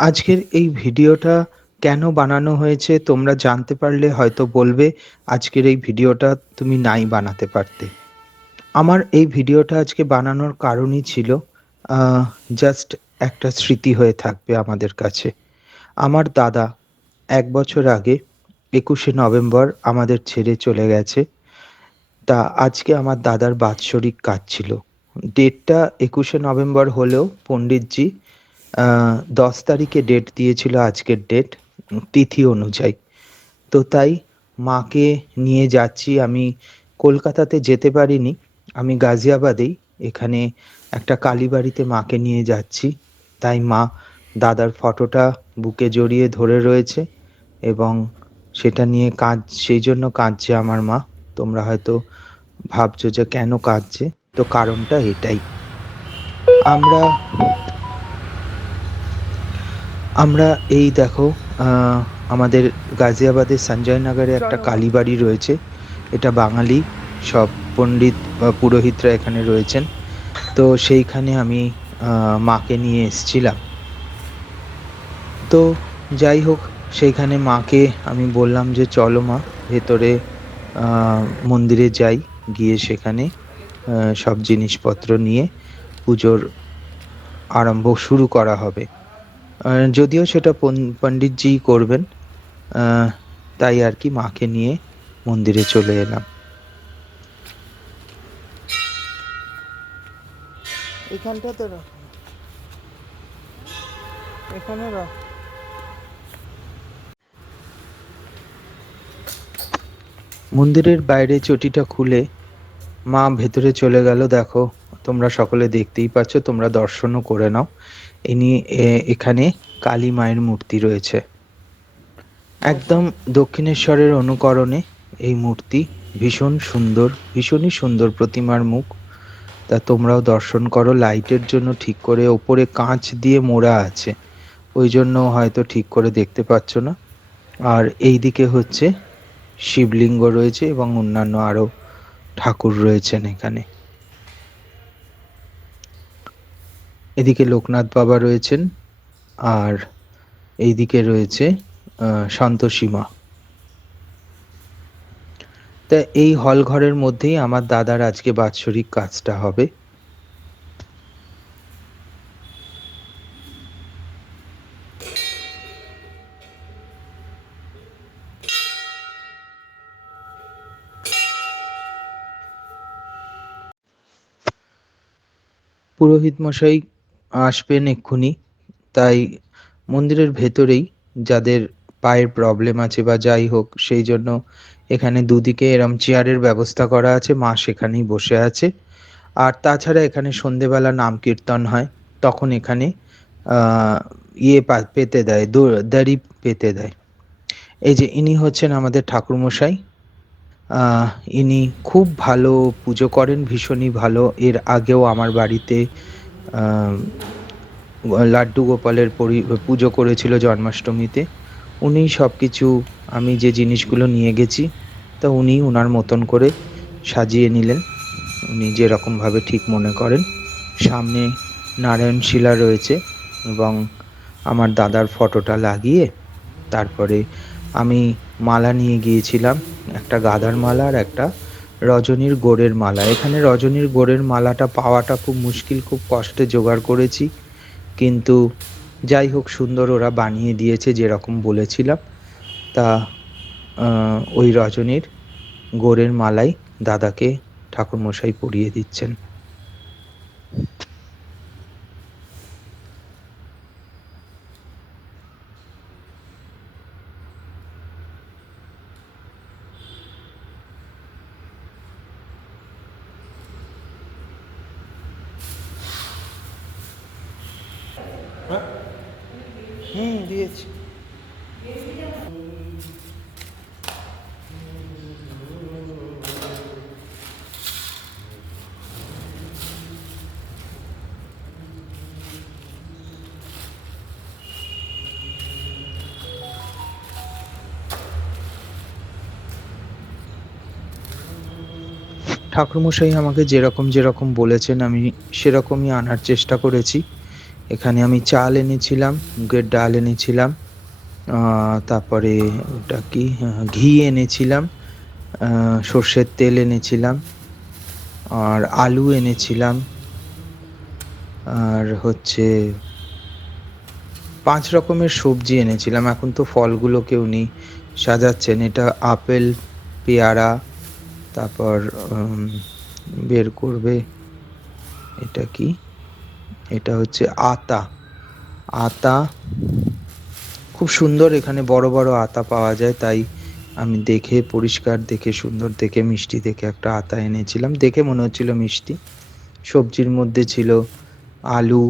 আজকের এই ভিডিওটা কেন বানানো হয়েছে তোমরা জানতে পারলে হয়তো বলবে, আজকের এই ভিডিওটা তুমি নাই বানাতে পারতে। আমার এই ভিডিওটা আজকে বানানোর কারণই ছিল আ জাস্ট একটা স্মৃতি হয়ে থাকবে আমাদের কাছে। আমার দাদা ১ বছর আগে ২১শে নভেম্বর আমাদের ছেড়ে চলে গেছে। তা আজকে আমার দাদার বাৎসরিক কাজ ছিল। ডেটটা ২১শে নভেম্বর হলেও পণ্ডিতজি আ ১০ তারিখে ডেট দিয়েছিল, আজকের ডেট তিথি অনুযায়ী। তো তাই মাকে নিয়ে যাচ্ছি। আমি কলকাতাতে যেতে পারিনি। আমি গাজিয়াবাদেই এখানে একটা কালীবাড়িতে মাকে নিয়ে যাচ্ছি। তাই মা দাদার ফটোটা বুকে জড়িয়ে ধরে রয়েছে এবং সেটা নিয়ে সেইজন্য কাঁদছে আমার মা। তোমরা হয়তো ভাবছো যে কেন কাঁদছে? তো কারণটা এটাই। আমরা আমরা এই দেখো, আ আমাদের গাজিয়াবাদের সঞ্জয় নগরে একটা কালীবাড়ি রয়েছে। এটা বাঙালি সব পণ্ডিত বা পুরোহিতরা এখানে রয়েছেন। তো সেইখানে আমি মাকে নিয়ে এসছিলাম। তো যাই হোক, সেইখানে মাকে আমি বললাম যে, "চলো মা ভেতরে আ মন্দিরে যাই। গিয়ে সেখানে সব জিনিসপত্র নিয়ে পুজোর আরম্ভ শুরু করা হবে।" আ যদিও সেটা পণ্ডিতজিই করবেন। আ তাই আরকি মাকে নিয়ে মন্দিরে চলে এলাম। এখানটাতে রাখ, এখানে রাখ। মন্দিরের বাইরে চটিটা খুলে মা ভেতরে চলে গেল। দেখো, তোমরা সকলে দেখতেই পাচ্ছ, তোমরা দর্শনও করে নাও। ইনি এখানে কালী মায়ের মূর্তি রয়েছে। একদম দক্ষিণেশ্বরের অনুকরণে এই মূর্তি। ভীষণ সুন্দর, ভীষণই সুন্দর প্রতিমার মুখ। তা তোমরাও দর্শন করো। লাইটের জন্য ঠিক করে ওপরে কাঁচ দিয়ে মোড়া আছে। ওইজন্য হয়তো ঠিক করে দেখতে পাচ্ছ না। আর এইদিকে হচ্ছে শিবলিঙ্গ রয়েছে এবং অন্যান্য আরো ঠাকুর রয়েছেন এখানে। এদিকে লোকনাথ বাবা রয়েছেন আর এইদিকে রয়েছে সন্তোষী মা। তা এই হল ঘরের মধ্যেই আমার দাদার আজকে বাৎসরিক কাজটা হবে। পুরোহিত মশাই আসবেন এক্ষুনি। তাই মন্দিরের ভেতরেই যাদের পায়ের প্রবলেম আছে বা যাই হোক, সেই জন্য এখানে দুদিকে এরম চেয়ারের ব্যবস্থা করা আছে। মা সেখানেই বসে আছে। আর তাছাড়া এখানে সন্ধেবেলা নাম কীর্তন হয়। তখন এখানে ইয়ে পেতে দেয়, দড়ি পেতে দেয়। এই যে ইনি হচ্ছেন আমাদের ঠাকুরমশাই। আহ ইনি খুব ভালো পুজো করেন, ভীষণই ভালো। এর আগেও আমার বাড়িতে আহ লাড্ডু গোপালের পুজো করেছিল জন্মাষ্টমীতে। উনিই সবকিছু, আমি যে জিনিসগুলো নিয়ে গেছি তা উনি উনার মতন করে সাজিয়ে নিলেন, উনি যেরকমভাবে ঠিক মনে করেন। সামনে নারায়ণ শিলা রয়েছে এবং আমার দাদার ফটোটা লাগিয়ে তারপরে আমি মালা নিয়ে গিয়েছিলাম, একটা গাঁদার মালা আর একটা রজনীর গোড়ের মালা। এখানে রজনীর গোড়ের মালাটা পাওয়াটা খুব মুশকিল, খুব কষ্টে জোগাড় করেছি। কিন্তু যাই হোক, সুন্দর ওরা বানিয়ে দিয়েছে যেরকম বলেছিলাম। তা ওই রজনীর গোড়ের মালাই দাদাকে ঠাকুরমশাই পরিয়ে দিচ্ছেন। দিয়েছি। ঠাকুরমশাই আমাকে যেরকম যেরকম বলেছেন আমি সেরকমই আনার চেষ্টা করেছি। এখানে আমি চাল এনেছিলাম, মুগের ডাল এনেছিলাম, তারপরে ওটা কি, ঘি এনেছিলাম, সর্ষের তেল এনেছিলাম, আর আলু এনেছিলাম, আর হচ্ছে 5 রকমের সবজি এনেছিলাম। এখন তো ফলগুলোকে উনি সাজাচ্ছেন। এটা আপেল, পেয়ারা, তারপর উম, বের করবে। এটা কি? এটা হচ্ছে আতা। আতা খুব সুন্দর, এখানে বড় বড় আতা পাওয়া যায়, তাই আমি দেখে, পরিষ্কার দেখে, সুন্দর দেখে, মিষ্টি দেখে একটা আতা এনেছিলাম। দেখে মনে হচ্ছিল মিষ্টি। সবজির মধ্যে ছিল আলু,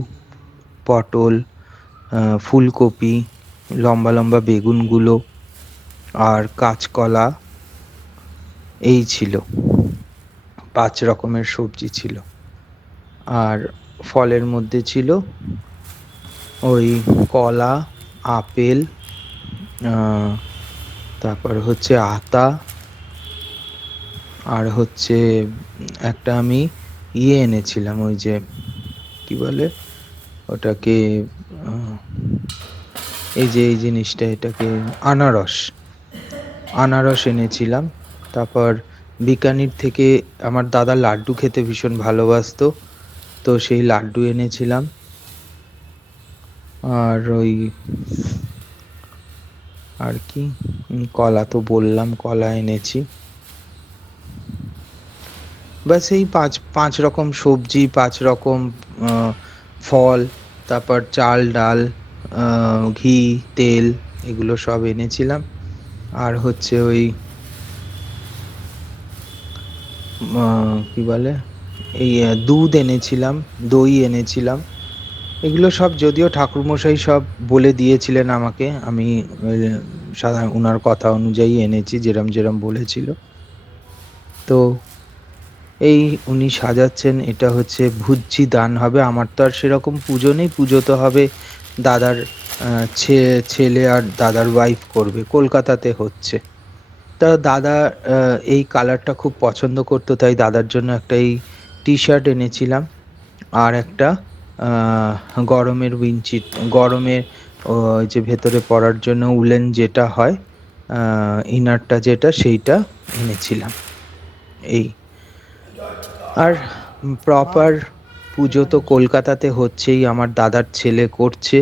পটল, ফুলকপি, লম্বা লম্বা বেগুনগুলো, আর কাঁচকলা। এই ছিল, 5 রকমের সবজি ছিল। আর ফলের মধ্যে ছিল ওই কলা, আপেল, আহ, তারপর হচ্ছে আতা, আর হচ্ছে একটা আমি এনেছিলাম, ওই যে কি বলে ওটাকে, আহ, এই যে এই জিনিসটা, এটাকে আনারস, আনারস এনেছিলাম। তারপর বিকানির থেকে আমার দাদা লাড্ডু খেতে ভীষণ ভালোবাসতো, তো সেই লাড্ডু এনেছিলাম। আর ওই, আর কি, কলা তো বললাম, কলা এনেছি। ব্যাস এই পাঁচ পাঁচ রকম সবজি, 5 রকম ফল, তারপর চাল, ডাল, ঘি, তেল, এগুলো সব এনেছিলাম। আর হচ্ছে ওই কি বলে, এই দুধ এনেছিলাম, দই এনেছিলাম। এগুলো সব যদিও ঠাকুরমশাই সব বলে দিয়েছিলেন আমাকে, আমি সাধারণ ওনার কথা অনুযায়ী এনেছি, যেরম যেরম বলেছিল। তো এই উনি সাজাচ্ছেন, এটা হচ্ছে ভুজ্জি দান হবে। আমার তো আর সেরকম পুজো নেই, পুজো তো হবে দাদার ছেলে আর দাদার ওয়াইফ করবে, কলকাতাতে হচ্ছে। তা দাদা এই কালারটা খুব পছন্দ করতো, তাই দাদার জন্য একটা এই টি শার্ট এনেছিলাম, আর একটা গরমের উইঞ্চিট, গরমের ওই যে ভেতরে পরার জন্য উলেন যেটা হয়, ইনারটা যেটা, সেইটা এনেছিলাম। এই, আর প্রপার পুজো তো কলকাতাতে হচ্ছেই, আমার দাদার ছেলে করছে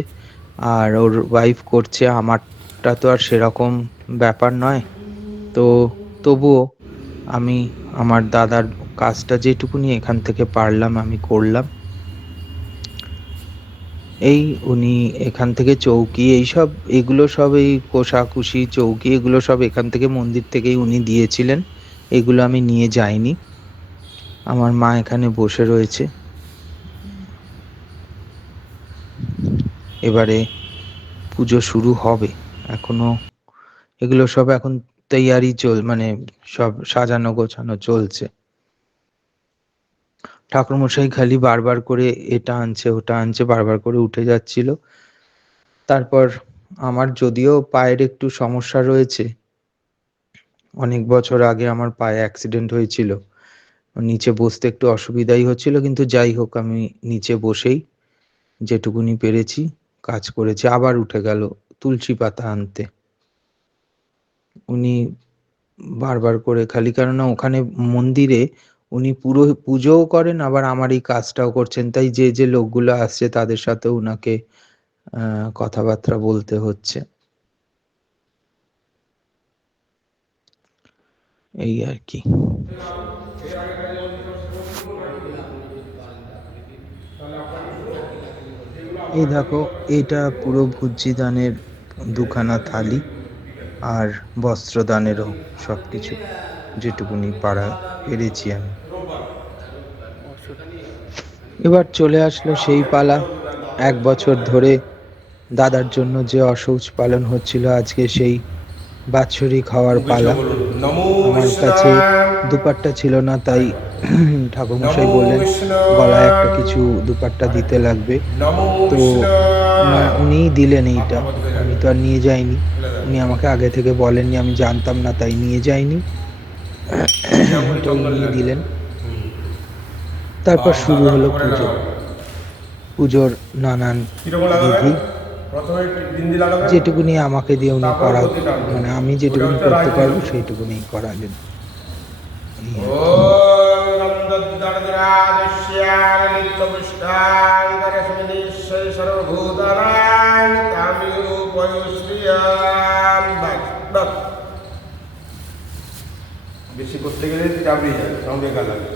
আর ওর ওয়াইফ করছে, আমারটা তো আর সেরকম ব্যাপার নয়। তো তবুও আমি আমার দাদার কাজটা যেটুকুনি এখান থেকে পারলাম আমি করলাম। এই উনি এখান থেকে চৌকি, এইসব, এগুলো সব, এই কোষাকুষি, চৌকি, এগুলো সব এখান থেকে মন্দির থেকেই উনি দিয়েছিলেন। এগুলো আমি নিয়ে যাইনি। আমার মা এখানে বসে রয়েছে। এবারে পুজো শুরু হবে। এখনো এগুলো সব এখন তৈয়ারি মানে সব সাজানো গোছানো চলছে। ঠাকুরমশাই খালি বারবার করে এটা আনছে, ওটা আনছে, বারবার করে উঠে যাচ্ছিল। তারপর আমার যদিও পায়ের একটু সমস্যা রয়েছে, অনেক বছর আগে আমার পায়ে অ্যাক্সিডেন্ট হয়েছিল, নিচে বসতে একটু অসুবিধাই হচ্ছিল, কিন্তু যাই হোক আমি নিচে বসেই যেটুকুনি পেরেছি কাজ করেছি। আবার উঠে গেল তুলসী পাতা আনতে। উনি বারবার করে খালি, কেননা ওখানে মন্দিরে উনি পুরো পুজোও করেন, আবার আমার এই কাজটাও করছেন, তাই যে যে লোকগুলো আসছে তাদের সাথে উনাকে কথাবার্তা বলতে হচ্ছে, এই আর কি। এই দেখো, এটা পুরো ভুজ্জি দানের 2খানা থালি, আর বস্ত্রদানেরও সবকিছু যেটুকুনি পারা পেরেছি আমি। এবার চলে আসলো সেই পালা, 1 বছর ধরে দাদার জন্য যে অশৌচ পালন হচ্ছিল, আজকে সেই বাৎসরিক হওয়ার কৃষ্ণ পালা। বলুন নমো আমার কাছে বিষ্ণায়। দুপাট্টা ছিল না, তাই ঠাকুরমশাই নমো বললেন গলায় বিষ্ণায়। একটা কিছু দুপাট্টা দিতে লাগবে। নমো তো বিষ্ণায়। উনিই দিলেন এইটা, আপনার মতো হয়ে আমি যাবে। তো আর নিয়ে যাইনি। ফেলে দেন। উনি আমাকে আগে থেকে বলেননি, আমি জানতাম না, তাই নিয়ে যাইনি। যেমন এটা চন্দন উনিই লাগে। দিলেন। হুম। তারপর বাপ শুরু দাদার হলো খবরে পুজো। গেলাম। পুজোর নানান কিরকম লাগাবেন? বিধি প্রথমে বিন্দি লাগাবেন, যেটুকুনি আমাকে দিয়ে উনি তারপর করা, প্রতি টানবেন। মানে আমি ওটা যেটুকুনি হচ্ছে করতে right পারবো hand। সেইটুকুনি করালেন। এই আর কি। ওম গন্ধদ্দর্দ্রাদস্যানিত্যপুষ্টাঙ্গরশ্মিনিশ্বর সর্বভূতানাং তামিরূপয়ুশ্রিয়াম। বাস। বেশি করতে গেলে চাবড়িয়ে যায়, সঙ্গে গা লাগে।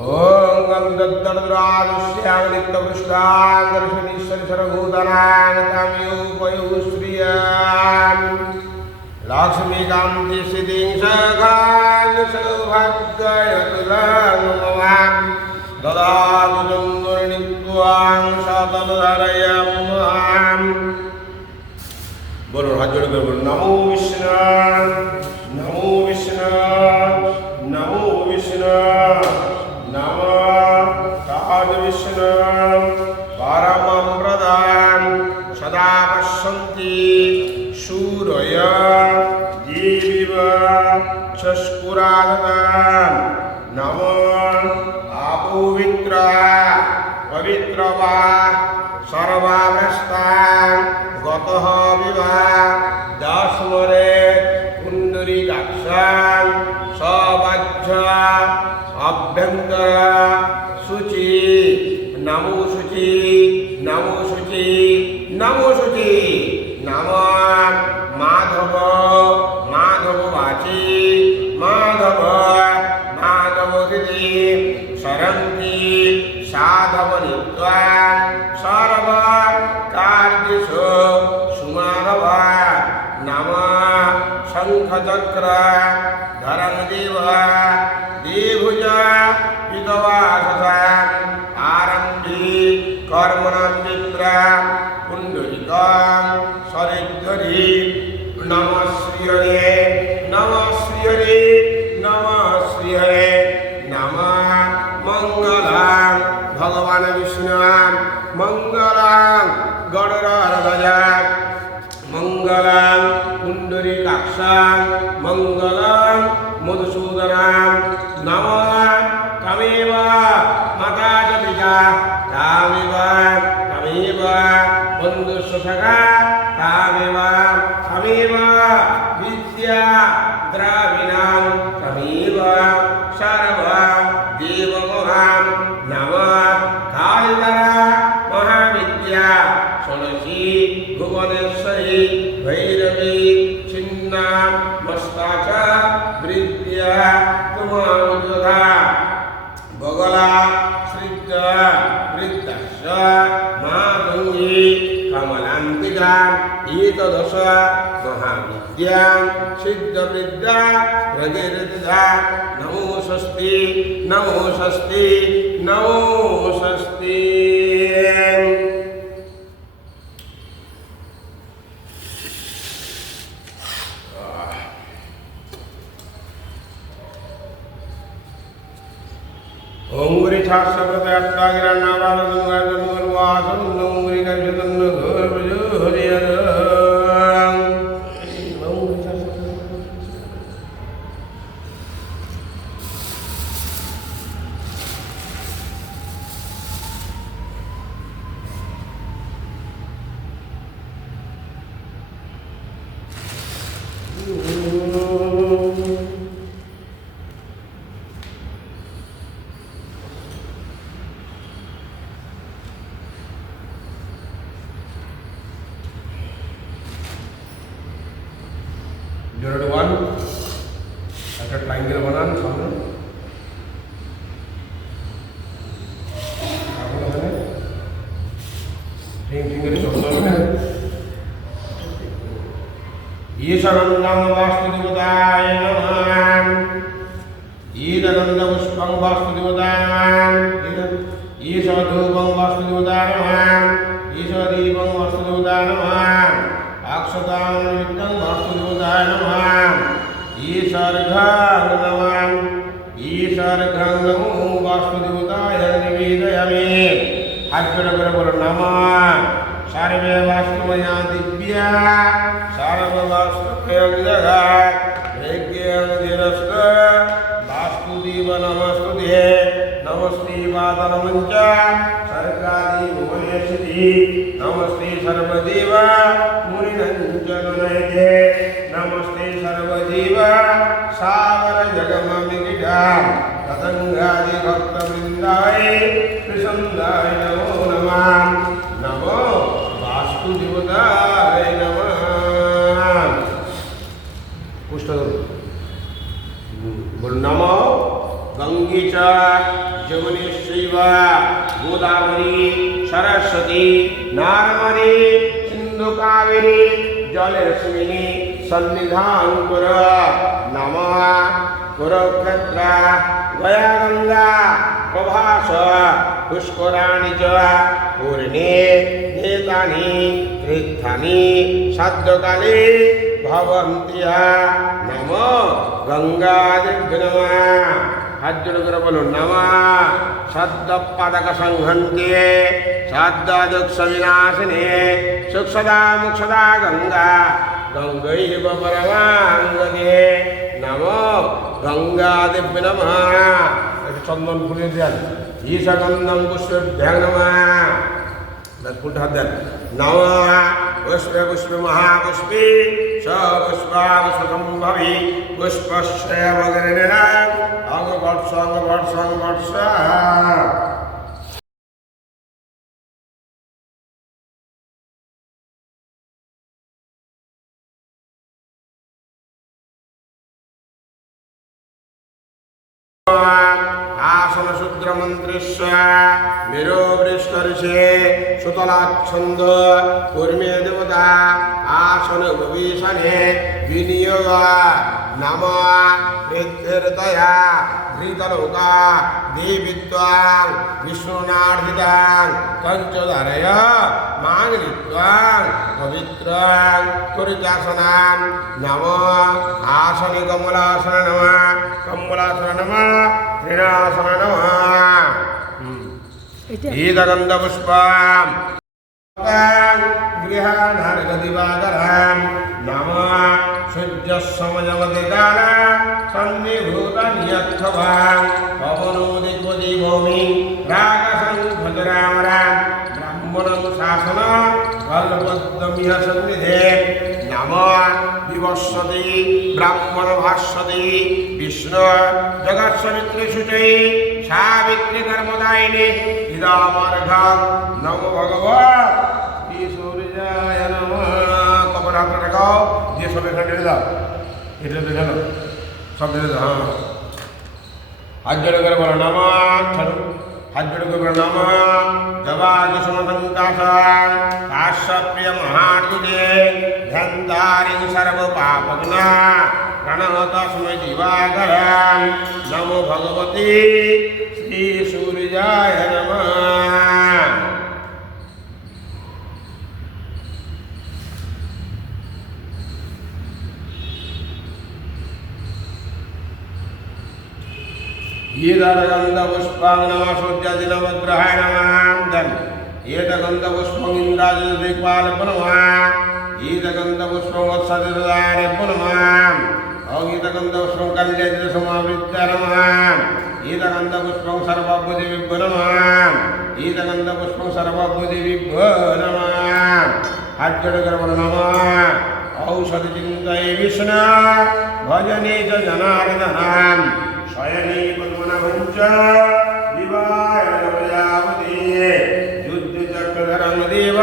ওম গন্ধদ্দর্দ্রাদস্যানিত্যপুষ্টাঙ্গরশ্মিনিশ্বর সর্বভূতানাং তামিরূপয়ুশ্রিয়াম। লক্ষ্মীকান্তি সিদ্ধিং সখাং সৌভাগ্যয়তুলাং মমাং দদাতু চন্দনিত্বাং সততধারয়াম মহাম। বলুন, হাত জোড়ে করে বলুন, নমো বিষ্ণু, নমো বিষ্ণু, নমো বিষ্ণু, নমো তাদ বিষ্ণু পরমং প্রদান সদা পশ্যন্তি শূরয় জীবিব চস্কুরাদতাম। নমো আপবিত্র পবিত্র বা সর্বাভ্রষ্টাং গতঃ বিবাহ দাসমরে পুণ্ডরীকাক্ষাং সবাহ্য অভ্যন্তর শুচি। নমো শুচি, নমো শুচি, নমো শুচি। নম মাধব মাধব বাচি মাধব মাধব দিদি সরন্তি সাধব নিত্বা সর্ব কার্যেষু সুমাধব। নম শঙ্খচক্র ধরং দেব দেভুজ পিতবাসস আরম্ভি কর্মণাম মিত্র পুণ্ডরিকং সরিদ্ধরি। নম শ্রীহরে, নম শ্রীহরে, নম শ্রীহরে। নম মঙ্গলাং ভগবান বিষ্ণু মঙ্গলাং গণরাধ্বজ মঙ্গলাং পুণ্ডরীকাক্ষাং মঙ্গলাং মধুসূদনাং। নম তমেব মাতা চ পিতা তামেব তমেব বন্ধুস্য সখা তামেব তমেব বিদ্যা দ্রাবিণাং তমেব সর্ব দেবমহাম। নম কালিন্দরা মহাবিদ্যা ষোড়শী ভুবনেশ্বরী ভৈরবী ছিন্না মস্তা চ বৃদ্ধ্যা তুমাযোধা বগলা শ্রিদ্ধ বৃদ্ধস্য মাতঙ্গী কমলান্তিকাং এতদশ মহাবিদ্যাং সিদ্ধবৃদ্ধা প্রগীর্তিধা। নমো স্বস্তি, নমো স্বস্তি, নমো স্বস্তি। ओंगुरी Zero to one. একটা ট্রায়াঙ্গেল বানান সামনে। এখন এখানে রিং ফিঙ্গারে শব্দ হবে। ईशगन्धं वास्तुदेवताय नमः। ईदगन्धपुष्पं वास्तुदेवताय नमः। ईशधूपं वास्तुदेवताय नमः। ईशदीपं वास्तुदेवताय नमः। अक्षतान्वितं वास्तुदेवताय नमः। ईशर्घं नमः। ईशर्घं नमो वास्तुदेवताय গঙ্গায় নিবেদয়ামি। হাত জোড় করে বলো নমঃ সর্বে বাস্তময়া দিব্যা সর্ববাস্তময়ং জগৎ যজ্ঞং ধীরস্ত বাস্তুদেব নমস্তুতে নমস্তে বাদনমঞ্চ সর্গাদি ভুবনেশ্বরি নমস্তে সর্বদেব মুনিনঞ্জননয়তে নমস্তে সর্বদেব সাগর জগমমিকিটা তদঙ্গাদি ভক্তবৃন্দায় কৃষ্ণায় নমো নমঃ নমো বাস্তুদেবতায় নমঃ। পুষ্ট বল নমো গঙ্গে চ যমুনেশ্বৈব গোদাবরী সরস্বতী নর্মদে সিন্ধু কাবেরী জলেস্মিনী সন্নিধান কুর। নমঃ কুরুক্ষেত্র গয়া গঙ্গা প্রভাস পুষ্করাণি চ পূর্ণে এতানি তীর্থানি সাধ্যকালে ভবন্তিয়া। নমো গঙ্গাদেব্যো নমঃ। হাত জোড় করে বলুন নমঃ সদ্যপাদক সংহন্তে সদ্যদুঃখ বিনাশিনে সুখসদা মুক্ষদা গঙ্গা গঙ্গৈব পরমাঙ্গনে। নমো গঙ্গাদেব্যো নমঃ। একটু চন্দন ফুলে দেন। ঈশগন্ধম পুষ্পভ্যাং নমঃ। ফুলটা হাত দেন। নমঃ পুষ্পে পুষ্পে মহাপুষ্পে সপুষ্পাবসম্ভবি পুষ্পস্যেব গিরিণা অঙ্গবর্ষ অঙ্গবর্ষ অঙ্গবর্ষ। আসন শূদ্র মন্ত্রিস্য মেরো বৃষ্কর্ষে সুতলাচ্ছন্দ কর্মে দেবতা আসন উপবেশনে বিনিয়োগ। নমঃ কৃত্যর্তয়া ধৃতলোকা দেবিত্বাং বিষ্ণুনার্হিতাং কঞ্চধারয় মাঙ্গলিত্বাং পবিত্রাং কুরুচাসনাম। নমঃ আসনে কমলাসন নমঃ কমলাসন নমঃ ত্রিনাসন নমঃ। ঈদগন্ধ পুষ্পম গৃহানার্গদিবাকরম। নমঃ সূর্যসমজগতিকাল সন্নিভূতনিয়ত্থবাং পবনোদিপদি ভূমি রাগসংঘজরাম রাম ব্রাহ্মণং শাসন কল্পদ্যমিহ সন্নিধে। নমঃ বিবস্বতি ব্রাহ্মণ ভাস্বতি বিষ্ণু জগৎসবিত্রী শুচৈ সাবিত্রী কর্মদায়িনী ইদামর্ঘ। নমো ভগবৎ শ্রী সূর্যায় নমঃ। কপাল হাত রাখাও দিয়ে সব এখানে ঢেলে দাও। এটা ঢেলে দাও সব ঢেলে দাও। হ্যাঁ হাত জোড় করে বলো নমঃ। হাত জোড় করে বলো নমঃ জবাজ সমসংকাশাং কাশ্যপ্রিয় মহার্গুজে ধ্যানধারিং সর্ব পাপগ্না প্রণহত স্মৈ দিবাকরম। নমো ভগবতে শ্রী সূর্যায় নমঃ। ईदगन्धपुष्पं नमः सूर्यादि नवग्रहाय नमः। धन ईदगन्धपुष्पं इन्द्रादिदिक्पालभ्यो नमः। ईदगन्धपुष्पं वत्सदिदारेभ्यो नमः। ईदगन्धपुष्पं कल्यादिसमावृत्य नमः। ईदगन्धपुष्पं सर्वभूदेभ्यो नमः। ईदगन्धपुष्पं सर्वभूदेभ्यो नमः। हाथ नमः। औषधिचिन्तये विष्णु भजने च जनार्दनम् शयने पद्मनाभञ्च दिवाय प्रजापतिये युद्धचक्रधरं देव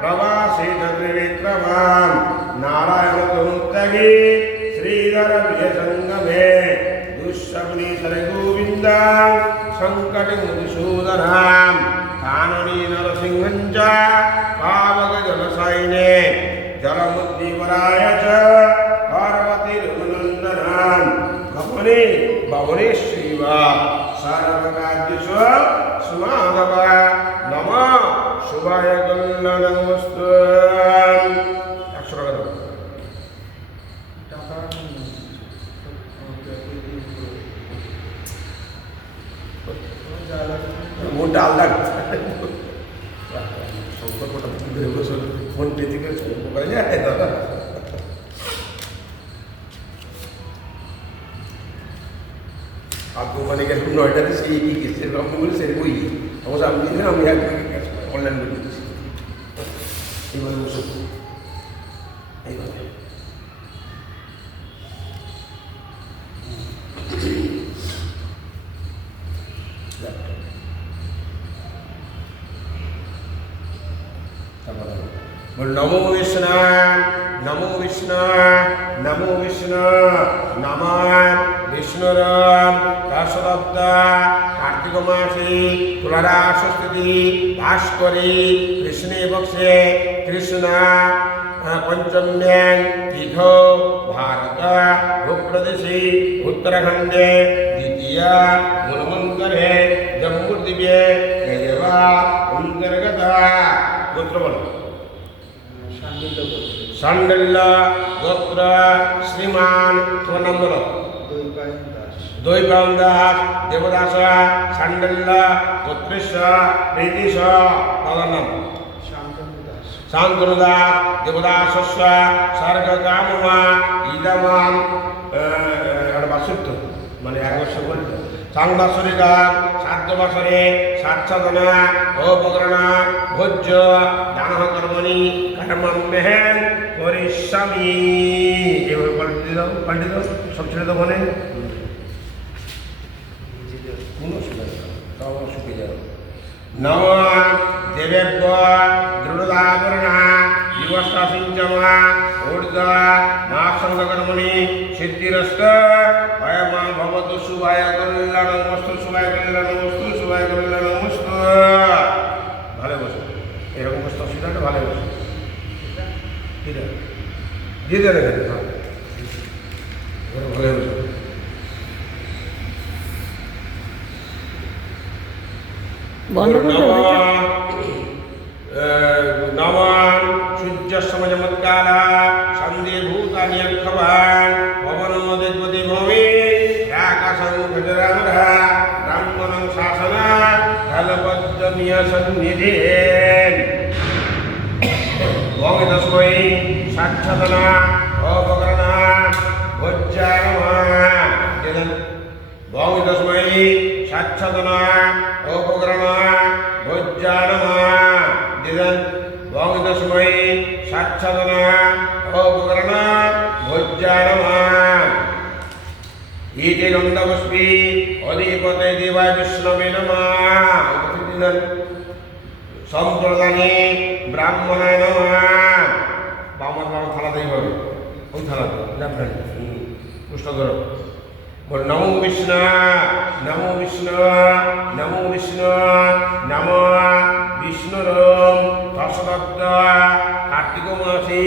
प्रवासे च त्रिविक्रमं नारायणतनुत्तगे श्रीधरप्रियसङ्गमे दुःस्वप्ने सरगोविन्द सङ्कटमधुसूदनं कानने नरसिंहं च पावकजलशयने जलमुद्दीवराय च पार्वतीरघुनन्दनं गमने भवनेश्वरीव सर्वकार्येषु सुमाधव नमः शुभाय कल्याणमस्तु। ज़्यादा ডাল লাগবে সম্পর্কটা ধরে বসে ফোন পেতে করে সম্পর্ক করা যায় দাদা आपको मैंने क्या नोएडा से एक ही किससे काम बोले से कोई हम सब नहीं हम यार ऑनलाइन कर दीजिए ये वाला मुझे ये वाला बोल नमो विष्णु नमो विष्णु नमो विष्णु नमः विष्णुराम काशदत्त कार्तिक मासे तुलारा षष्ठी भास्करी कृष्णे पक्षे कृष्ण पंचम्यां तिथौ भारत भूप्रदेशे उत्तराखंडे द्वितीय मूलमंत्रे जम्बूद्वीपे यदेवा अंतर्गत गोत्र बोलो शांडिल्य गोत्र श्रीमान तुम्हार नाम बोलो द्वैपायन दास देवदास शांडिल्य गोत्रेश्वर नीतीश दादार नाम शांतनु दास देवदासस्य सर्ग काममा इदमान बासुत्त माने एक बছর পরে सांबासुरिका 7 বছরে 7 সাধনা উপকরণ ভোজ্য দানহ কর্মণি কর্মম মেহেন পরিশ্রমী এভাবে পাল্টে দাও সব ছেড়ে দাও মানে কোনো অসুবিধা নেই তাও শুকিয়ে যাবে নম দেবেব্য দৃঢ়দাবরণ দিবসাসিঞ্চমা ঊর্ধ্ব মহাসংঘকর্মণি সিদ্ধিরস্ত মা ভবতু শুভায় কল্যাণমস্তু শুভায় কল্যাণমস্তু শুভায় কল্যাণমস্তু ভালো বসো এরকম বসতে অসুবিধা হলে ভালো বসো ঠিক আছে দিয়ে দেন এখানে ভালো বসো नमः सूर्य समजमत्काल संधि भूतानि अखवान पवनोदिपति भूमि आकाशं गजरामः ब्राह्मणं शासन फलपद्यमिय सन्निधि भोगे तस्मै साक्षातना उपकरण भोज्यानमः भोगे तस्मै साक्षातना उपकरण भोज्यानमः तस्मै साक्षातना उपकरण भोज्यानमः इति गन्धपुष्पी अधिपते देवाय विष्णवे नमः सम्प्रदाने ब्राह्मणाय नमः बामन बामन थाला देई होबे ओई थाला लेफ्ट हैंड पुष्ट करो बोल नमो विष्णु नमो विष्णु नमो विष्णु नमो विष्णुरम काशदत्त कार्तिक मासे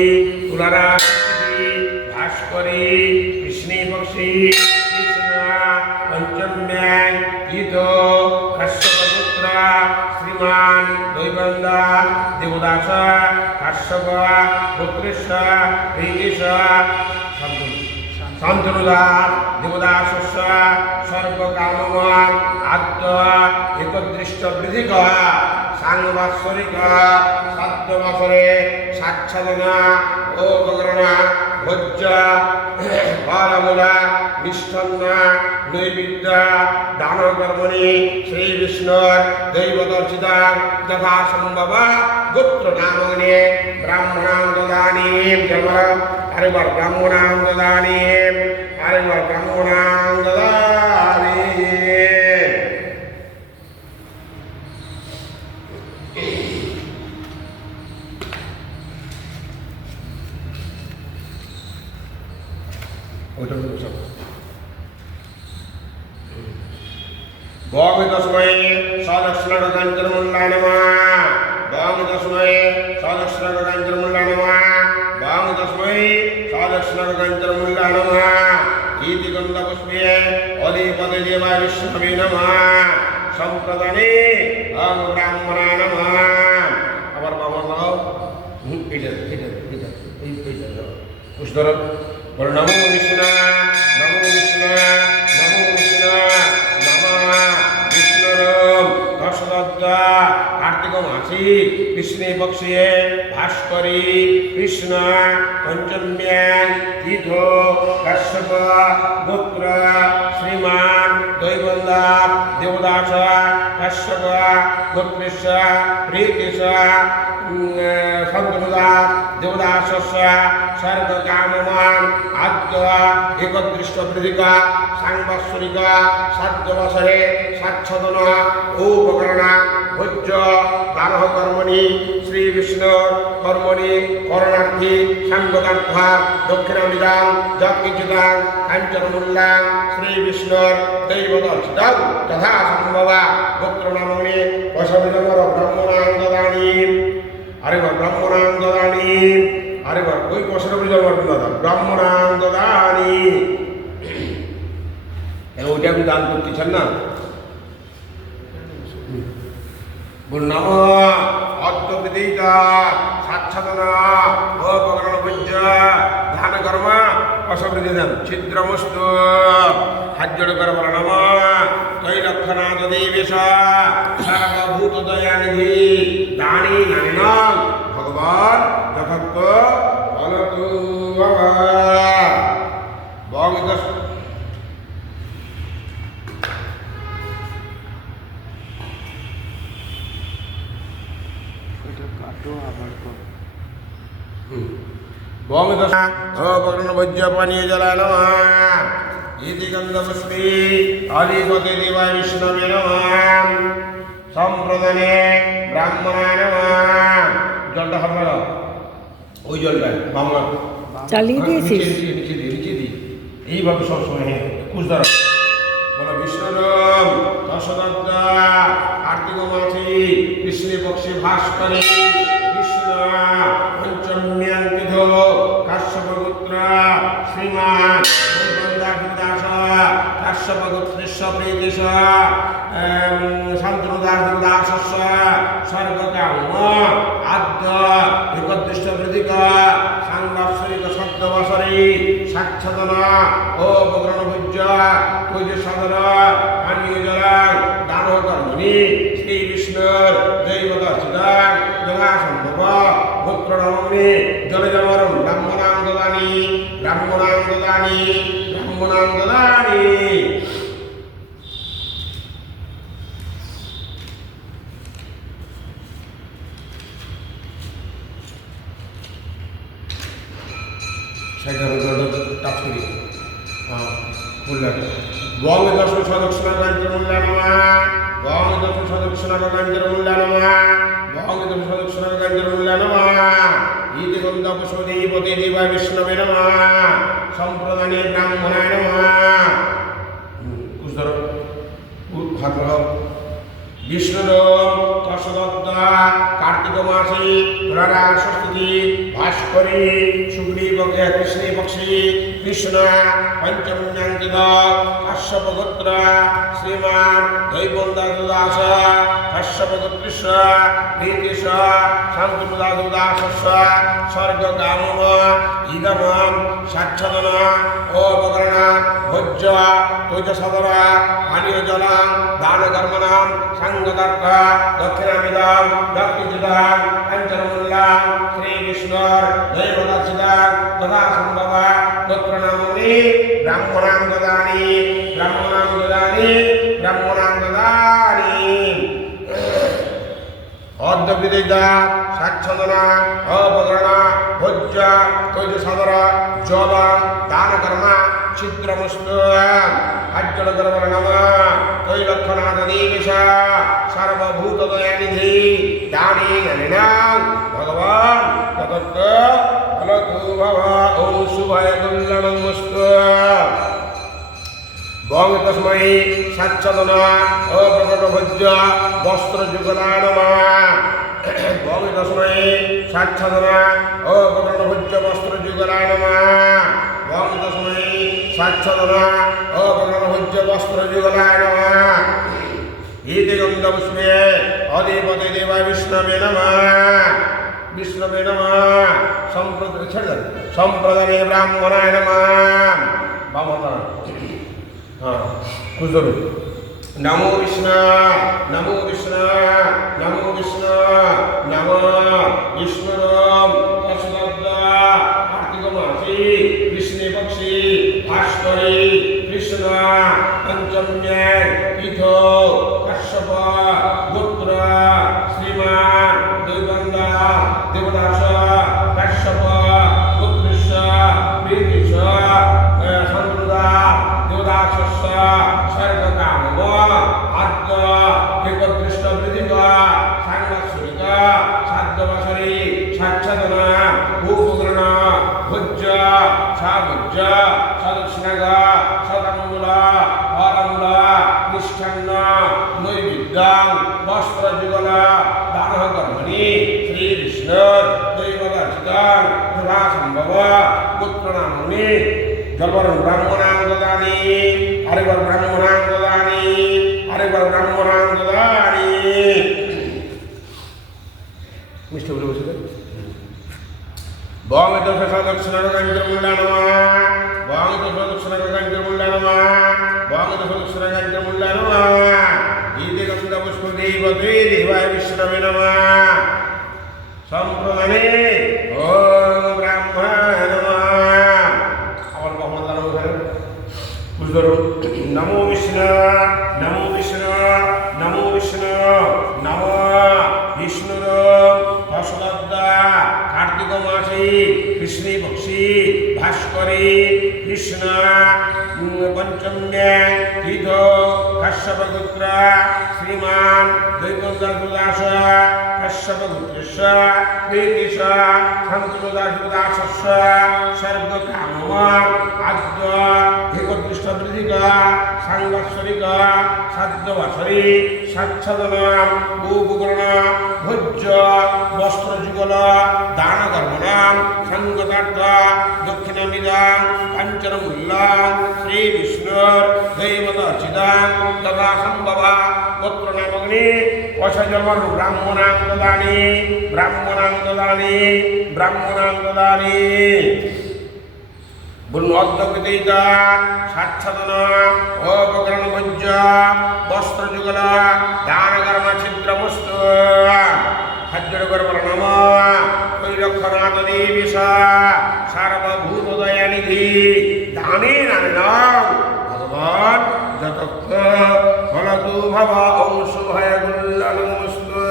तुलारा भास्करी कृष्णे पक्षे कृष्ण पंचम्यां तिथौ कश्यपपुत्र श्रीमान द्वैपायन देवदास कश्यप गोत्रेश्वर नीतीश शांतनु दास देवदासस्य सर्ग काममा आद्य एकदृष्ट वृद्धिक सांबात्सरिक 7 বছরে 7 সাধনা উপকরণ ভোজ্য ফলমূলা মিষ্টান্ন নৈবেদ্য দান কর্মণি শ্রী বিষ্ণুর দৈবদর্শিতা যথা সম্ভব গোত্র নামগ্নে ব্রাহ্মণাং দদানি अरे बार ब्राह्मणां ददानि अरे बार ब्राह्मणां ददानि भोग तस्मै सदक्षिणगन्धर्मुल्ला नमः भोग तस्मै सदक्षिणगन्धर्मुल्ला नमः भोग तस्मै सदक्षिणगन्धर्मुल्ला नमः इति गन्धपुष्पे अधिपते देवाय विष्णवे नमः सम्प्रदाने अहं ब्राह्मणाय नमः আবার বাবা লাও এইটা পুষ্ধর বল নমো বিষ্ণু নমো বিষ্ণু নমো বিষ্ণু নমঃ বিষ্ণুরম দশরথ কার্তিক মাসি কৃষ্ণে পক্ষে ভাস্করী কৃষ্ণ পঞ্চম্যাং তীর্থ কাশ্যপ গোত্র শ্রীমান দৈবল্লাভ দেবদাস কাশ্যপ গোত্রেশ প্রীতিশ সন্তনুদাস দেবদাসস্য সর্বকামমান আদ্য একদৃষ্ট বৃদ্ধিকা সাংবৎসরিক সাধ্য বছরে সাচ্ছদন উপকরণ ভোজ্য দানহ কর্মণি শ্রী বিষ্ণুর কর্মণি করণার্থী সাঙ্গদার্থ দক্ষিণামিদাং যৎকিঞ্চিদাং কাঞ্চনমূল্যাং শ্রী বিষ্ণুর দৈবদর্শিতাং তথা সম্ভবা গোত্রনামনি বসবিদমর ব্রহ্মণাঙ্গদানী আরে ব্রহ্মণাঙ্গদানী আরে ওই বছর দাদা ব্রহ্মণাঙ্গদানী ওইটা আপনি দান করতেছেন না বল নম অদ্যবিদিত সাচ্ছাদন উপকরণ ভোজ্য ধান কর্ম অসবৃদ্ধি দান ছিদ্রমস্তু হাজ্যড় কর্ম নম তৈলক্ষণাদ দেবেশ সর্বভূত দয়ানিধি দানি নানিন ভগবান যথার্থ ফলতু ভগত ভগবান ভোজ্য পানীয় জলা নম ইতি গন্ধপুষ্পী আদিপতি দেবায় বিষ্ণবে নম সম্প্রদানে ব্রাহ্মণায় নম জলটা হবে না ওই জলটা বাংলা চালিয়ে দিয়েছিস নিচে দিই এইভাবে সবসময় হ্যাঁ কুশ ধরা বলো বিষ্ণুরম দশদত্ত কার্তিক মাসি কৃষ্ণে পক্ষে ভাস্করী কৃষ্ণ পঞ্চম্যাঙ্কিত কাশ্যপ গোত্র শ্রীমান দাস কাশ্যপ গোত্রেশ প্রীতিশ শান্তনুদাস দাসস্য স্বর্গকাম আদ্য একদৃষ্ট বৃদ্ধিক সাংবৎসরিক শব্দ বছরে সাচ্ছদন উপকরণ ভোজ্য তৈজ সদন পানীয় জলাং দানহ কর্মণি শ্রী বিষ্ণুর দৈবদর্শিতাং যথা সম্ভব গোত্রনামনি জলজমরম ব্রাহ্মণাঙ্গদানী ব্রাহ্মণাঙ্গদানী ব্রাহ্মণাঙ্গদানী টাচ করি বললেন বঙ্গ দর্শন সদক্ষিণা গাঞ্জের মূল্যা নমা বঙ্গ দর্শন সদক্ষিণা গাঞ্জের মূল্যা নমা বঙ্গ দর্শন সদক্ষিণা গাঞ্জের মূল্যা নমা ইতি গন্ধপুষ্পতি পতি দেবায় বিষ্ণবে নমা সম্প্রদানে ব্রাহ্মণায় নমা কুশ ধরো হাত রাখো বিষ্ণুরম দশদত্ত কার্তিক মাসি ধরা ষষ্ঠী ভাস্করী শুক্রী কৃষ্ণী পক্ষী কৃষ্ণ পঞ্চম্যাঙ্কিত কাশ্যপ গোত্র শ্রীমান দৈবন্দাস কাশ্যপ গোত্রেশ প্রীতিশ শান্তনুদাস স্বর্গকাম ইদম সাচ্ছদন উপকরণ ভোজ্য তৈজ সদন পানীয় জলাং দান কর্মণাম সাঙ্গদর্থ দক্ষিণামিদাং যৎকিঞ্চিদাং কাঞ্চনমূল্যাং শ্রী বিষ্ণুর দৈবদর্শিতাং তথা সম্ভব গোত্রনামনি ব্রাহ্মণাঙ্গদানী ব্রাহ্মণাঙ্গদানী ব্রাহ্মণাঙ্গদানী অদ্যবিদিত সাচ্ছদন উপকরণ ভোজ্য তৈজ সদর জল দান কর্ম ছিদ্রমস্তু হাজ্যড় কর্ম নম তৈলক্ষণাদ দেবেশ সর্বভূত দয়ানিধি দানি নানিনাং ভগবান ততত্র ফলতু ভব ওম শুভায় কল্যাণমস্তু বং তস্मै সাচ্ছদন অপ্রকট ভোজ্য বস্ত্র যুগলা নম বং তস্मै সাচ্ছদন অপ্রকট ভোজ্য বস্ত্র যুগলা নম বং তস্मै সাচ্ছদন অপ্রকট ভোজ্য বস্ত্র যুগলা নম ইতি গন্ধপুষ্পে অধিপতি দেবায় বিষ্ণবে নম বিষ্ণবে নম সম্প্রদানে ব্রাহ্মণায় নম বামতা হ্যাঁ খুঁজ ধরো নমো বিষ্ণু নমো বিষ্ণু নমো বিষ্ণুরম অসদদ্দা কার্তিক মাসি কৃষ্ণে পক্ষী ভাস্করী কৃষ্ণ পঞ্চম্যে তীর্থ কাশ্যপ গোত্র শ্রীমান দৈবন্দা দেবদাস কাশ্যপ গোত্রস্য বীরকিশ সন্তুদা দেবদাসস্য স্বর্গকামব আদ্য একদৃষ্ট বৃদ্ধিক সাংবৎসরিক সাধ্যবসরি সাচ্ছাদনা ভূপগ্রণ ভোজ্য সাভোজ্য সদস্নাগ সদাঙ্গুল ফলাঙ্গুল মিষ্টান্ন নৈবেদ্যং বস্ত্রযুগল দানঃ কর্মণি শ্রী বিষ্ণুর দৈবদর্শিতং প্রভা সম্ভব পুত্রনামনি জলবরণ ব্রাহ্মণাং দদানি আরেকবার ব্রাহ্মণাং দদানি আরেকবার ব্রাহ্মণাং দদানি মিষ্টি বলে বসে বামিত সদক্ষিণাকাঞ্চমূল্যা নমঃ বামিত সদক্ষিণাকাঞ্চমূল্যা নমঃ বামিত সদক্ষিণাকাঞ্চমূল্যা নমঃ ইতি গন্ধপুষ্পদেব দেবায় বিষ্ণবে নমঃ সম্প্রদানে ওম ব্রাহ্মণ নমঃ আমার মোহাম্মদ নাম ধরে বুঝলো নমো বিষ্ণু নমো বিষ্ণু নমো বিষ্ণু নমো বিষ্ণুর অসদদ্দা কার্তিক মাসে কৃষ্ণে পক্ষী ভাস্করী কৃষ্ণ পঞ্চম্যে তীর্থ কাশ্যপ গোত্র শ্রীমান দৈবদাস কাশ্যপ গোত্রস্য বীরকিশ সন্তুদাসস্য স্বর্গকামব আদ্য একদৃষ্ট বৃদ্ধিক সাংবৎসরিক সাধ্যবসরি সাচ্ছাদনা ভূপগ্রণ ভোজ্য বস্ত্রযুগল দানকর্মণাং সঙ্গতার্থ দক্ষিণামিদাং কাঞ্চনমূল্যং শ্রী বিষ্ণুর দৈবদর্শিতাং তথা সম্ভব গোত্রনামগ্নি অসজমন ব্রাহ্মণাং দদানি ব্রাহ্মণাং দদানি ব্রাহ্মণাং দদানি বুন্নদ্যকৃতিকা সাচ্ছাদন উপকরণ ভোজ্য বস্ত্রযুগল দানকর্ম ছিদ্রমস্তু খাদ্যগর্ভ নম কৈলক্ষনাথ দেবীশ সার্বভূতদয়ানিধি দানে নারায়ণ ভগবান যতক্ষ ফলতু ভব ওম শুভায় গুল্লনমস্তু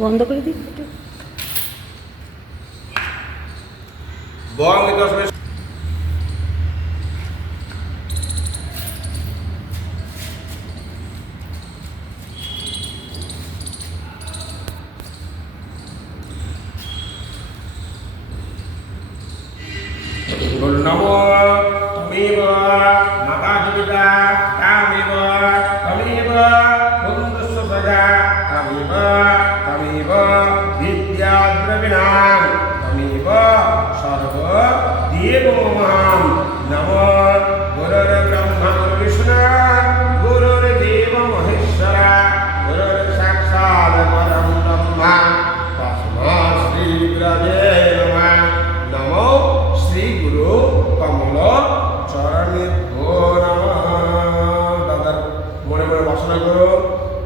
বন্ধ করে দিই একটু। নমো তমেব মাতা পিতা তামেব তমেব বন্ধুস্ব সদা তমেব তমেব বিদ্যাদ্রবিণাং তমেব সর্ব দেবমহাম নমো গুরুর ব্রহ্মা গুরু বিষ্ণু গুরুর দেব মহেশ্বর গুরুর সাক্ষাৎ পরম ব্রহ্ম তস্মৈ শ্রী গুরবে নমঃ নমো শ্রী গুরু কমল চরণে দাদার মনে মনে বাসনা করো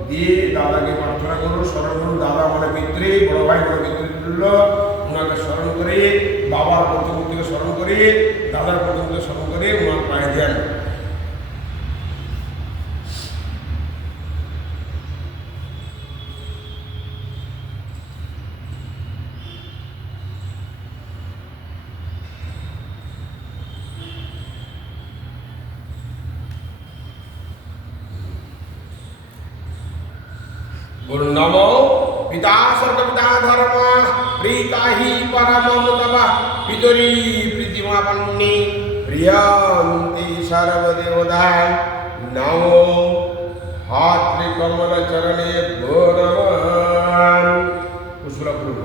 দিয়ে দাদাকে প্রার্থনা করো স্মরণ করুন দাদা মানে পিতৃ বড় ভাই মানে পিতৃতুল্য ওনাকে স্মরণ করে বাবার প্রতিমূর্তিকে স্মরণ করে দাদার প্রতিমূর্তিকে স্মরণ করে ওনার পায়ে দেন गुरु नमो पिता सर्वपिता धर्म प्रीता ही परमम तव पितरी प्रीतिमापन्नी प्रियंति सर्वदेवता नमो हात्रि कमल चरणे भो नमः पुष्पला गुरु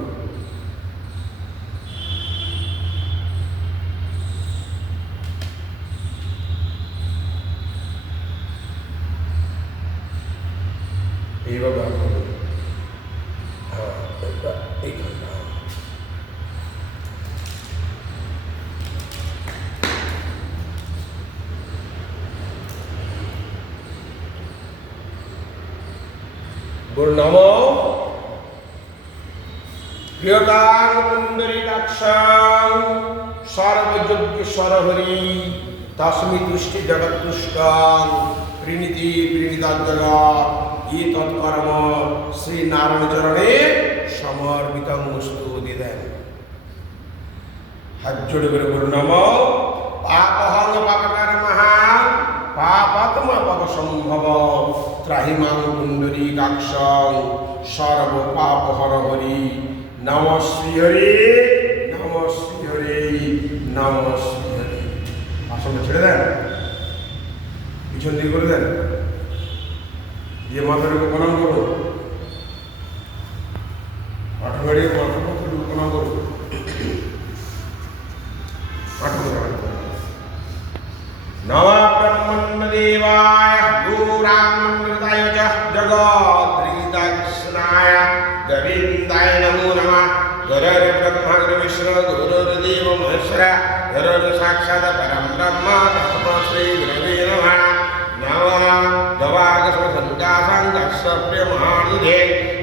এইভাবে বল নম প্রিয়তাং পুণ্ডরীকাক্ষাং সর্বযজ্ঞেশ্বর হরি তস্মি তুষ্টি জগৎতুষ্টাং প্রীণীতি প্রীণিতার জগৎ ই তৎকর্ম শ্রী নারায়ণ চরণে সমর্পিতং বস্তু দিলেন। হাত জোড়ে করে বলুন নম পাপহং পাপকর্মঃ পাপাত্মা পাপ সম্ভব ত্রাহিমাং পুণ্ডরীকাক্ষং সর্ব পাপ হর হরি নম শ্রী হরি নম শ্রী হরি নম শ্রী হরি। আসনটা ছেড়ে দেন, পিছন দিকে করে দেন, দিয়ে মাথার উপর প্রণাম করুন, মাথা বাড়িয়ে মাথার উপর প্রণাম করুন। নমঃ ব্রহ্মণ্যদেবায় গৌরাঙ্গমৃতায় চ জগদ্গীতাকৃষ্ণায় গোবিন্দায় নমো নমঃ। গুরুর্ব্রহ্মা গুরুর্বিষ্ণু গুরুর্দেবো মহেশ্বরः গুরুর্সাক্ষাৎ পরম ব্রহ্ম তস্मै শ্রী গুরवे নমঃ। নমঃ দবাগসংকাশংকস্যপ্রিয়মানুধে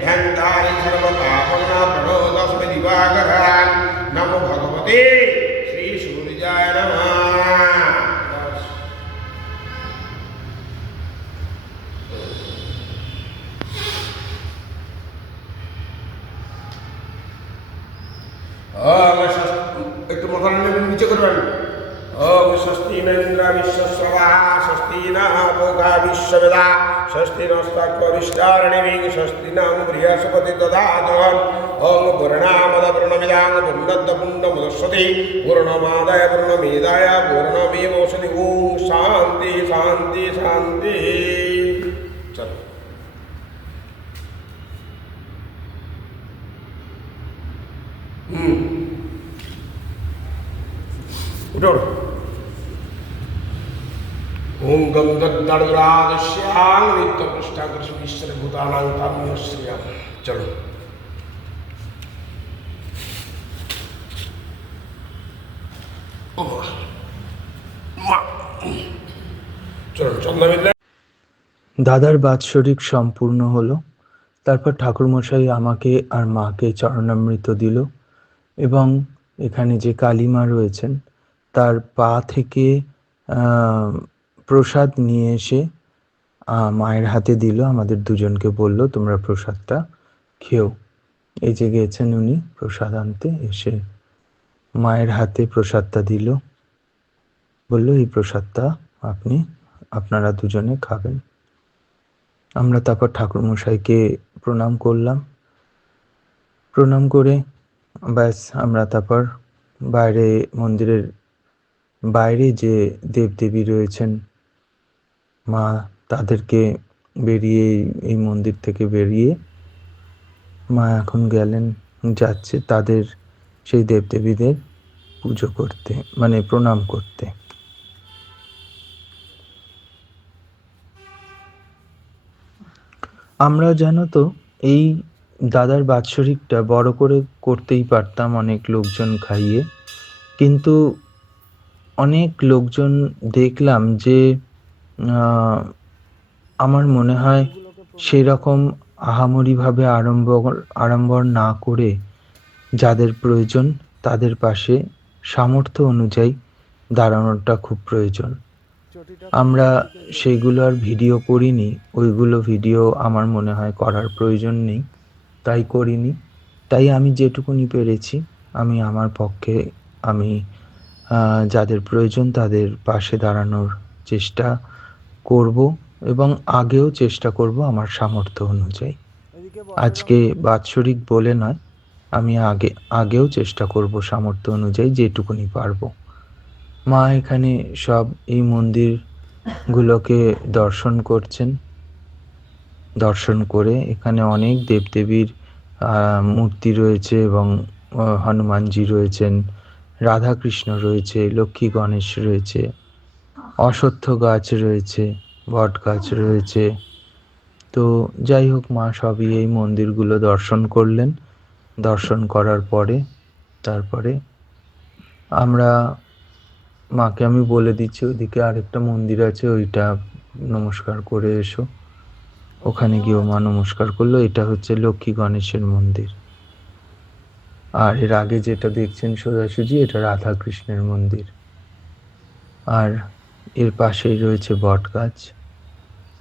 ধ্যান্তারি সর্বপাপং প্রণোদস্মি দিবাকরাन्। নমো ভগবতে শ্রী সূর্যায় নমঃ। একটু মাথা নিচে করবেন। ওম স্বস্তি ন ইন্দ্রা বিশ্বস্রবা স্বস্তি ন পোকা বিশ্ববেদা স্বস্তি নস্তাক্ষরিষ্টারণিং স্বস্তি ন বৃহস্পতি দদাত। ওম পূর্ণামদ পূর্ণমিদাং পূর্ণদ্য পূর্ণমুদচ্যতে পূর্ণমাদায় পূর্ণমেদায় পূর্ণমেবস্যতি। ওম শান্তি শান্তি শান্তি। চলো উঠো। ওম গন্ধদ্দর্গরাদস্যাং নিত্যপৃষ্ঠাকৃষ্ণীশ্বর ভূতানাং তাম্যশ্রিয়াম। চলো চলো চন্দ্রমিত্র। দাদার বাৎসরিক সম্পূর্ণ হলো। তারপর ঠাকুরমশাই আমাকে আর মাকে চরণামৃত দিল এবং এখানে যে কালীমা রয়েছেন তার পা থেকে প্রসাদ নিয়ে এসে মায়ের হাতে দিল। আমাদের দুজনকে বলল তোমরা প্রসাদটা খেও। এই যে গেছেন উনি প্রসাদ আনতে, এসে মায়ের হাতে প্রসাদটা দিল, বলল এই প্রসাদটা আপনারা দুজনে খাবেন। আমরা তারপর ঠাকুরমশাইকে প্রণাম করলাম। প্রণাম করে ব্যাস আমরা তারপর বাইরে, মন্দিরের বাইরে যে দেবদেবী রয়েছেন মা, তাদেরকে বেরিয়ে, এই মন্দির থেকে বেরিয়ে মা এখন যাচ্ছে তাদের সেই দেবদেবীদের পুজো করতে, মানে প্রণাম করতে। আমরা জানো তো এই দাদার বাৎসরিকটা বড় করে করতেই পারতাম অনেক লোকজন খাইয়ে, কিন্তু অনেক লোকজন দেখলাম যে আমার মনে হয় সেরকম আহামরিভাবে আড়ম্বর না করে যাদের প্রয়োজন তাদের পাশে সামর্থ্য অনুযায়ী দাঁড়ানোটা খুব প্রয়োজন। আমরা সেইগুলো আর ভিডিও করিনি, ওইগুলো ভিডিও আমার মনে হয় করার প্রয়োজন নেই, তাই করিনি। তাই আমি যেটুকুনি পেরেছি আমি আমার পক্ষে আমি যাদের প্রয়োজন তাদের পাশে দাঁড়ানোর চেষ্টা করব এবং আগেও চেষ্টা করব আমার সামর্থ্য অনুযায়ী। আজকে বাৎসরিক বলে নয়, আমি আগেও চেষ্টা করব সামর্থ্য অনুযায়ী যেটুকুনি পারবো। মা এখানে সব এই মন্দিরগুলোকে দর্শন করছেন। দর্শন করে এখানে অনেক দেবদেবীর মূর্তি রয়েছে এবং হনুমানজি রয়েছেন, রাধাকৃষ্ণ রয়েছে, লক্ষ্মী গণেশ রয়েছে, অশ্বত্থ গাছ রয়েছে, বট গাছ রয়েছে। তো যাই হোক, মা সবই এই মন্দিরগুলো দর্শন করলেন। দর্শন করার পরে তারপরে মাকে আমি বলে দিচ্ছি ওইদিকে আরেকটা মন্দির আছে, ওইটা নমস্কার করে এসো। ওখানে গিয়েও মা আছে। নমস্কার করলো। এটা হচ্ছে লক্ষ্মী গণেশের মন্দির। আর এর আগে যেটা দেখছেন সোজাসুজি, এটা রাধা কৃষ্ণের মন্দির। আর এর পাশেই রয়েছে বট গাছ।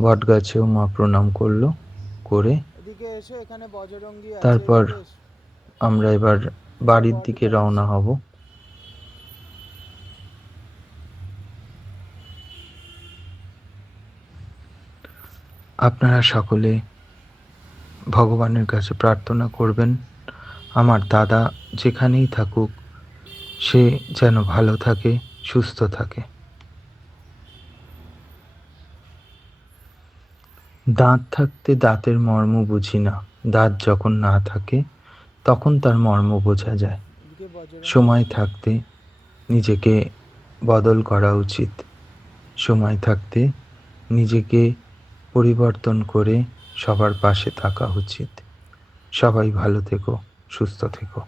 বট গাছেও মা প্রণাম করলো, করে এদিকে এসো, এখানে বজরঙ্গি আছে, তারপর এদিকে এসো। আমরা এবার এটা বাড়ির বট দিকে গাছ। রওনা হব। আপনারা সকলে ভগবানের কাছে প্রার্থনা করবেন আমার দাদা যেখানেই থাকুক সে যেন ভালো থাকে, সুস্থ থাকে। দাঁত থাকতে দাঁতের মর্ম বুঝি না, দাঁত যখন না থাকে তখন তার মর্ম বোঝা যায়। এদিকে বজরঙ্গি সময় আছে। থাকতে নিজেকে বদল করা উচিত। সময় থাকতে নিজেকে পরিবর্তন করে সবার পাশে থাকা উচিত। সবাই ভালো থেকো, সুস্থ থেকো।